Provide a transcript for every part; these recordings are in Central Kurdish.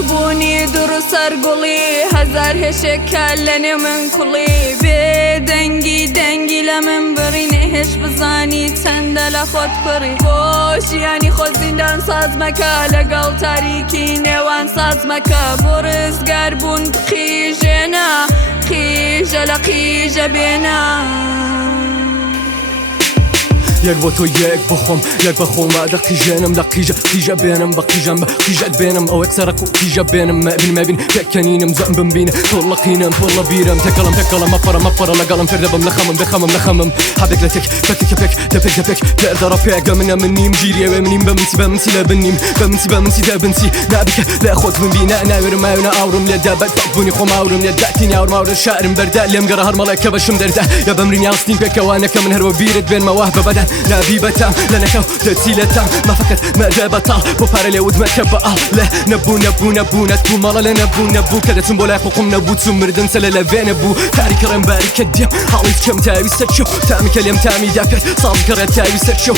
ساڵبوونی دوڕ و سەرگوڵی هەزار هێشێکە لەنێ من کوڵی بێ دەنگی لە من بڕینێ هێش بزانی چەندە لە خۆت پڕی بۆ ژیانی خۆت زیندان ساز مەکە لەگەڵ تاریکی نێوان ساز مەکە بۆ ڕزگار بوون قیژێنە قیژە لە قیژە بێنە یەک بۆ تۆ یەک بۆ خۆم یەک بە خۆما دە قیژێنم لە قیژە بێنم بە قیژەم بە قیژەت بێنم ئەوەک سەرق و قیژە بێنم مەبین پێکەنینم زەم بمبینە پۆڵەقینم پۆڵە بیرم تێکەڵم مەپەرە لەگەڵم فێر دەبم لە خەمم حەبێک لە تێک پێک دەپێک پێردەڕە پێگە منە من نیم گیریەوێ منیم بەمسی لە بنیم بەمسی دەبنسی نابیکە لە خۆت بمبینە ناوێرم ماوێنە ئاورم لێدا بەتبوونی خۆم ئاورم لێ داتینی ئاورماورە شارم بەردا لێم گەڕە هەرمەڵێکە بەشم دەردا یا بەمرین یاستین پێکەوانەکە من هەروە بیرت بێنمەوە بەبەدەن نابی بەتام لە نەکەو دەچی لە تام مەفەکەت مەدە بەتاڵ بۆ پارە لێ ودمەکە بەئاڵ لە نەبوونەت بوو مەڵە لە نەبوو کە دەچم بۆ لای خۆقم نەبوو چوو مردن سە لە لەوێنە بوو تاریکە ڕێمباریکە دێم هەڵی کەم تاوی سەرچۆ تامیکە لێم تامیدا پێت ساڵکەڕێت تاوی سەرچۆ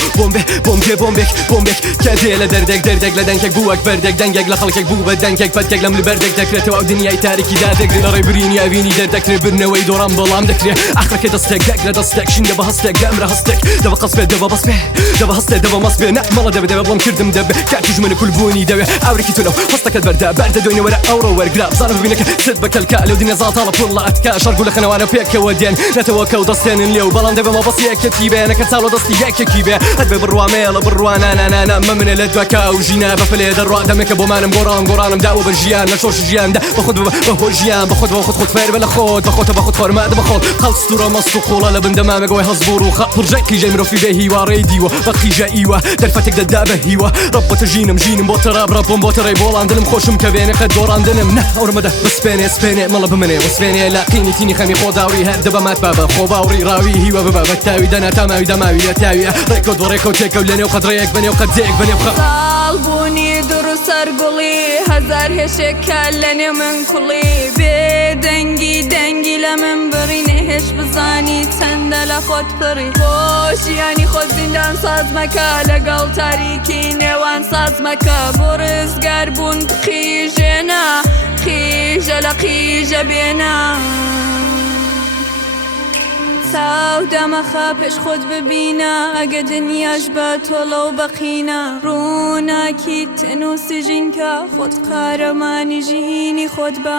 بۆمبێک کە دێ لە دەردێک لە دەنگێک بووەک بەردێک دەنگێک لە خەڵکێک بوو بە دەنگێک پەتێک لەم لە بەردێک دەکرێتەوە ئەو دنیای تاریکی دادەگرێت لە ڕێی برینی ئەوینی دەردەکرێت برنەوەی دۆڕان بەڵام دەکرێت ئاخرەکە دەستێک دەک لە دەستێک شینگە بە هەستێک گەمرە هەستێک دەبە قەسبێت دەبە بەسبێ دەبە هەستێ دەبە مەسبێ نەمەڵە دەبێ بڵم کردم دەبێ کاکیش منە کولبوونی دەوێ ئاورێکی تۆ لەو هەستەکەت بەردە دوێنێ وەرە ئەوڕۆ وەرگرا بزانە ببینەکە ست بەکەلکە لەو دینە زاتاڵە پڕ لە ئەتکا شەرگو لە خەنەوانە پێکەوە دێن نەتەوە کەو دەستێنن لێو بەڵام دەبێ مەبەسی یەکێتی بێ نەکە چاڵۆ دەستی یەکێکی بێ هەت بێ بڕوامێڵە بڕوانانانانە مەمنە لە دوکە ئەو ژینە بەفلێ دەڕوا دەمێکە بۆ مانم گۆڕانم داوە بە ژیان لە شۆش ژیاندا بەخۆت بەهۆ ژیان بەخۆت فێر بە لە خۆت بەخۆتە بەخۆت فۆرمادە بەخۆت خەڵستورە مەست و قوڵە لە بندەمامەگەوەی هەزبوور و خە پڕژێکی ژەی مرۆڤی بێ هیوارەی دیوە بە قیژە ئیوە دەرفەتێک دەدا بە هیوە ڕەبەتە ژینم بۆ تەرابڕەپۆم بۆ تەڕێ بۆڵاندنم خۆشم کە وێنەکە دۆڕاندنم نە ئەوڕمەدە بسپێنێ مەڵە بمنێ وسپێنێ لاقینی تینی خەمی خۆداوری هەر دەبەمات بابە خۆ باوڕی ڕاوی هیوە ببە بەتاوی دەناتاماوی دەماوی لەتاویە ڕێکۆت بۆ ڕێکۆ تێکەو لەنێو قەدرەیەک بەنێو قەدێک بەنێو ساڵبوونی دوڕ و سەرگوڵی هەزار هێشێکە لەنێ من کوڵی بێ دەنگی لە من بڕینێ هێش بزانی چەندە لە خۆت پڕی بۆ ژیانی خۆت زیندان ساز مەکە لەگەڵ تاریکی نێوان ساز مەکە بۆ ڕزگار بوون قیژێنە قیژە لە قیژە بێنە چاو دەمەخە پێش خۆت ببینە ئەگە دنیاش بە تۆڵە و بەقینە ڕووناکی تەن و سژینکە خۆت قارەمانی ژینی خۆت بە